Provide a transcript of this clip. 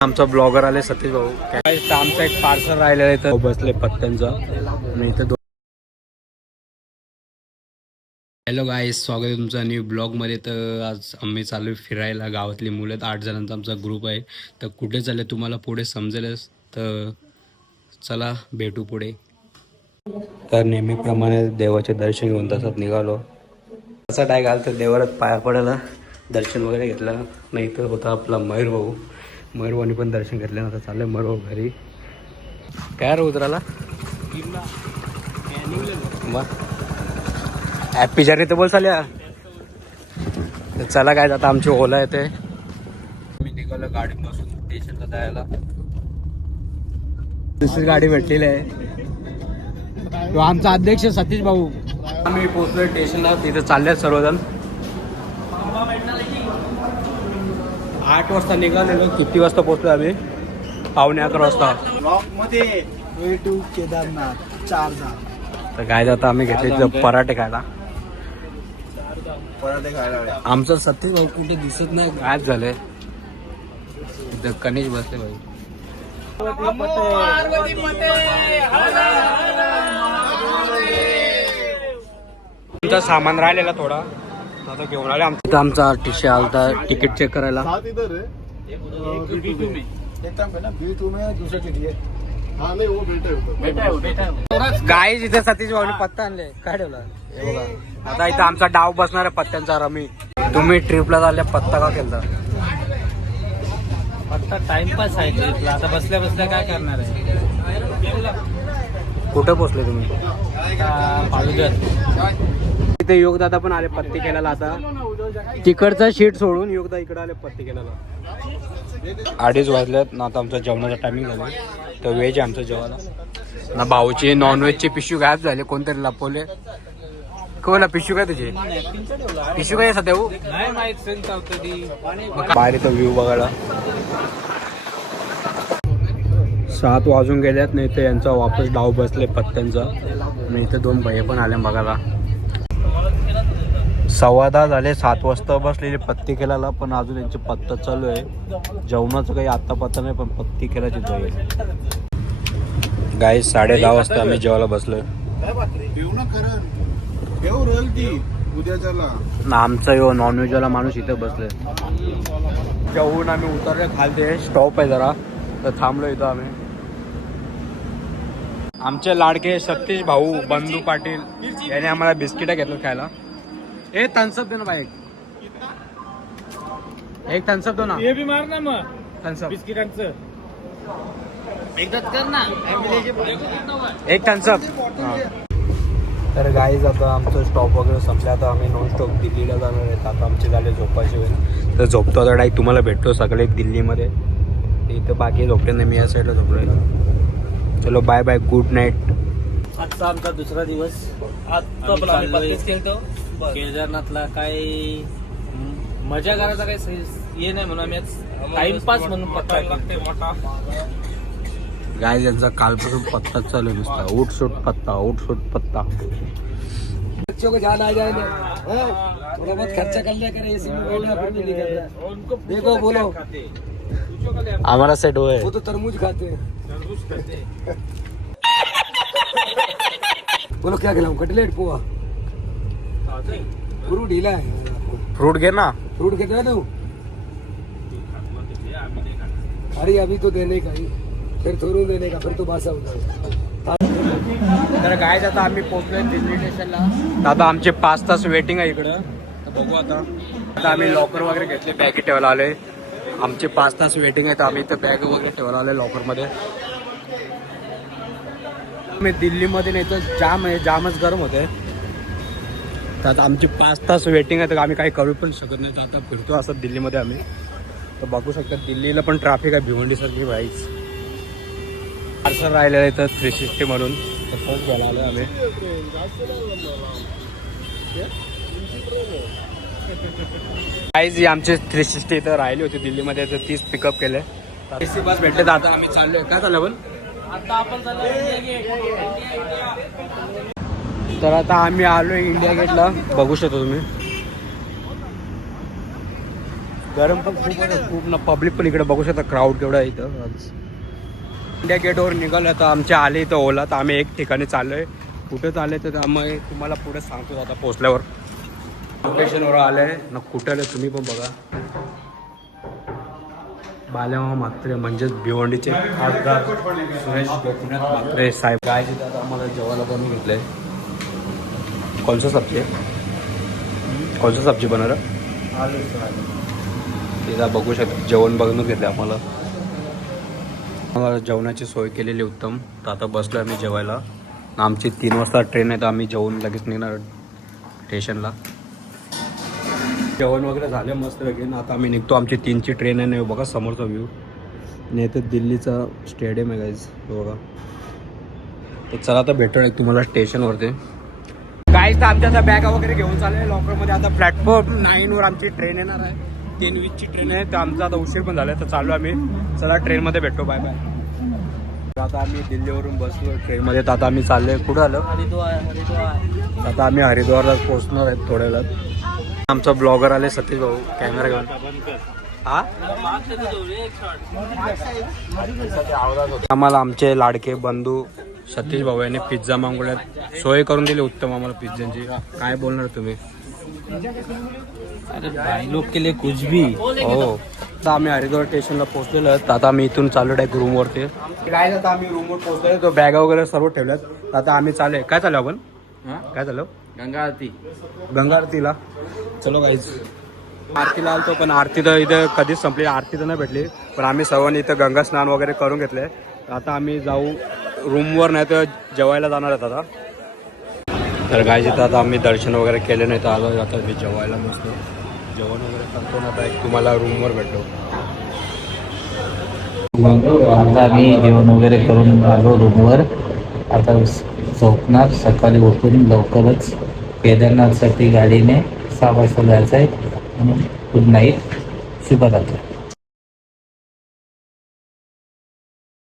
आमचा ब्लॉगर आले सतीश भाऊ. आमचं एक पार्सल राहिलेलं आहे तर बसले पत्त्यांचं नाही तर. हॅलो गाईस, स्वागत आहे तुमचं न्यू ब्लॉगमध्ये. तर आज आम्ही चालू फिरायला. गावातली मुलं आहेत, 8 जणांचा आमचा ग्रुप आहे. तर कुठे चालले तुम्हाला पुढे समजेलच. तर चला भेटू पुढे. तर नेहमीप्रमाणे देवाचे दर्शन घेऊन तसंच निघालो. असं डाय घालतं देवारात पाया पडायला दर्शन वगैरे घेतलं. नाही तर होता आपला मयूर भाऊ. मयूर भाऊनी पण दर्शन घेतलं. आता चाललंय मयूर भाऊ घरी. काय रे उतराला हॅपी जर्नी तर बोल चालल्या. तर चला काय आता आमची ओला येते. मी निघालो गाडीत बसून स्टेशनला जायला. दुसरी गाडी भेटलेली आहे. तो आमचा अध्यक्ष सतीश भाऊ. आम्ही पोहोचलो स्टेशनला. तिथे चालले सर्वजण. 8 वाजता निघालेलो. किती वाजता पोहोचलो आम्ही? 11:15 वाजता. वे टू केदारनाथ 4 जण. तर काय जाता आम्ही घेतले पराठे खायला. पराठे खायला आमचं सतीश भाऊ कुठे दिसत नाही, गायब झाले. कणीच बसले भाऊ. तुमचा सामान राहिलेला थोडा आता घेऊन आले. आमचा टीशा आलता तिकीट चेक करायला. गाईज इथे सतीश भाऊनी पत्ता आणले. काय ठेवला आता इथं आमचा डाव बसणार आहे पत्त्यांचा रमी. तुम्ही ट्रिपला झाल्या पत्ता का केला? फक्त टाइमपास आहे ट्रिपला. आता बसल्या बसल्या काय करणार आहे? कुठं पोहोचले तुम्ही? पालघर. इथे योगदादा पण आले पत्ती केल्याला. आता तिकडचा शीट सोडून योगदा इकडे आले पत्ती केल्याला. 2:30 वाजल्यात ना. आता आमचा जेवणाचा टायमिंग झाला. तर व्हेज आहे आमचं जेवायला ना. भाऊची नॉनव्हेजची पिशवी गायब झाले. कोणतरी लपवले. कोणा पिशवी काय तुझी? पिशवी काय सध्या नाही माहित. बाहेर इथं व्ह्यू बघायला. 7 वाजून गेल्यात. नाही तर यांचा वापस डाव बसले पत्त्यांचा. नाही तर 2 भैया पण आले बघायला. 10:15 झाले. 7 वाजता बसलेले पत्ती केल्याला. पण अजून यांची पत्ता चालू आहे. जेवणाचं काही आत्ता पत्ता नाही, पण पत्ती केल्याची आहे. गाई 10:30 वाजता आम्ही जेवायला बसलोय. ना आमचा यो नॉनव्हेजवाला माणूस इथं बसलोय. जेवून आम्ही उतरले खालते. स्टॉप आहे जरा, तर थांबलो इथं आम्ही. आमचे लाडके सतीश भाऊ बंधू पाटील याने आम्हाला बिस्किट घेतलं खायला. थम्सअप दे ना बाईक. एक थम्सअप दो ना. हे बी मार ना मग थम्सअप बिस्किटांचं. एकदाच कर ना. एक थम्सअप. तर गाईज आता आमचं स्टॉप वगैरे संपला. आता आम्ही नॉन स्टॉप दिल्लीला जाणार आहेत. आता आमचे झाले झोपायचे वेळ. तर झोपतो आता डायरेक्ट तुम्हाला भेटतो सगळे दिल्लीमध्ये. इथं बाकी झोपले नाही, मी या साईडला झोपलोय. चलो बाय बाय, गुड नाईट. आजचा आमचा दुसरा दिवस. केदारनाथला काही मजा करायचा काही हे नाही म्हणून आम्ही टाइमपास म्हणून पत्ता मोठा. गाय यांचा कालपासून पत्ता चालू आहे नुसता. उठ सुट पत्ता, उठ सुट पत्ता. बच्चों को ज्यादा आ जाए थोड़ा बहुत खर्चा कर लिया करे. एसी में बैठा फिर भी नहीं करता. देखो बोलो हमारा सेट हुए. वो तो तरबूज खाते हैं. बोलो क्या खिलाऊं? कटलेट, पोहा, फ्रूट ढीला है. फ्रूट घे ना. फ्रूट कितना दूं? अरे अभी तो देने का ही, फिर थोडून देने का, फिर तो बासा होता. तर काय आता आम्ही पोहोचलोय दिल्ली स्टेशनला. आता आमचे 5 तास वेटिंग आहे इकडं. तर बघू आता आम्ही लॉकर वगैरे घेतले, बॅग ठेवायला आलोय. आमचे 5 तास वेटिंग आहे. तर आम्ही इथं बॅग वगैरे ठेवायला आलोय लॉकरमध्ये. मी दिल्लीमध्ये नाही तर जाम आहे, जामच गरम होते. तर आता आमची 5 तास वेटिंग आहे. तर आम्ही काही करू पण शकत नाही. तर आता फिरतो असं दिल्लीमध्ये आम्ही. तर बघू शकता दिल्लीला पण ट्रॅफिक आहे भिवंडीसारखी व्हाईच. पार्सल राहिलेलं आहे तर 360 म्हणून. तर तोच घ्यायला आलो आम्ही. आमचे 360 इथं राहिली होती दिल्लीमध्ये. तर 30 पिकअप केले. एसी बस भेटले. तर आता आम्ही चाललोय. काय चाललं पण आता आपण तर आता आम्ही आलोय इंडिया गेटला. बघू शकता तुम्ही गरम पण खूप आहे, खूप ना. पब्लिक पण इकडे बघू शकता, क्राऊड केवढा आहे इथं आज. इंडिया गेटवर निघालो तर आमचे आले इथं ओला, तर आम्ही एक ठिकाणी चाललोय. कुठं चालले तर त्यामुळे तुम्हाला पुढे सांगतो आता पोहोचल्यावर. लोकेशनवर आलंय ना, कुठं आलं तुम्ही पण बघा. बाल्यामामा म्हात्रे म्हणजेच भिवंडीचे खासदार सुरेश गोपीनाथ म्हात्रे साहेब काय तिथं आता आम्हाला जेवायला बनवून घेतलंय. कोणचं सब्जी आहे, कोणचं सब्जी बनवलं तिथं बघू शकता. जेवण बनवून घेतलं आम्हाला. आम्हाला जेवणाची सोय केलेली उत्तम. तर आता बसलो आम्ही जेवायला. आमची 3 वाजता ट्रेन आहे, तर आम्ही जेवून लगेच निघणार स्टेशनला. जेवण वगैरे झालं मस्त लगेच. आता आम्ही निघतो. आमची 3ची ट्रेन आहे ना, बघा समोरचा व्ह्यू. नाही तर दिल्लीचा स्टेडियम आहे गाईज बघा. तर चला आता भेटू एक तुम्हाला स्टेशनवरती. गाईज तर आमच्या आता बॅगा वगैरे घेऊन चालू आहे लॉकरमध्ये. आता प्लॅटफॉर्म 9वर आमची ट्रेन येणार आहे. 3:20ची ट्रेन आहे. तर आमचा आता उशीर पण झाला आहे. तर चालू आम्ही. चला ट्रेनमध्ये भेटतो. Bye bye. आता आम्ही दिल्लीवरून बसलो ट्रेनमध्ये. तर आता आम्ही चाललो आहे. कुठं आलो, हरिद्वार. आता आम्ही हरिद्वारला पोहोचणार आहेत थोड्या वेळात. आमचा ब्लॉगर आले सतीश भाऊ कॅमेरा घेऊन. हा आम्हाला आमचे लाडके बंधू सतीश भाऊ यांनी पिझ्झा मागवल्यात. सोय करून दिली उत्तम आम्हाला पिझ्झांची. काय बोलणार तुम्ही. अरे भाई लोग के लिए कुछ भी. हो. आता आम्ही हरिद्वार स्टेशनला पोहोचलेलो आहेत. आता आम्ही इथून चालू आहे रूमवरती. काय आता आम्ही रूमवर पोहोचलो. तो बॅगा वगैरे सर्व ठेवल्यात. आता आम्ही चालू काय चालू आपण काय चालू गंगा आरती. गंगा आरतीला. चलो गाईज. आरतीला आलतो पण आरती तर इथं कधीच संपली. आरती तर नाही भेटली. पण आम्ही सर्वांनी इथं गंगा स्नान वगैरे करून घेतले. आता आम्ही जाऊ रूमवर, नाही तर जेवायला जाणार आहेत आता. तर गाईज इथं आता आम्ही दर्शन वगैरे केले नाही, तर आलो आता मी जेवायला मस्त. जेवण वगैरे करतो ना, आता एक तुम्हाला रूमवर भेटतो. आता आम्ही जेवण वगैरे करून आलो रूमवर. आता झोपणार. सकाळी उठून लवकरच केदारनाथसाठी गाडीने 6 वाजता जायचं आहे. म्हणून गुड नाईट, शुभरात्री.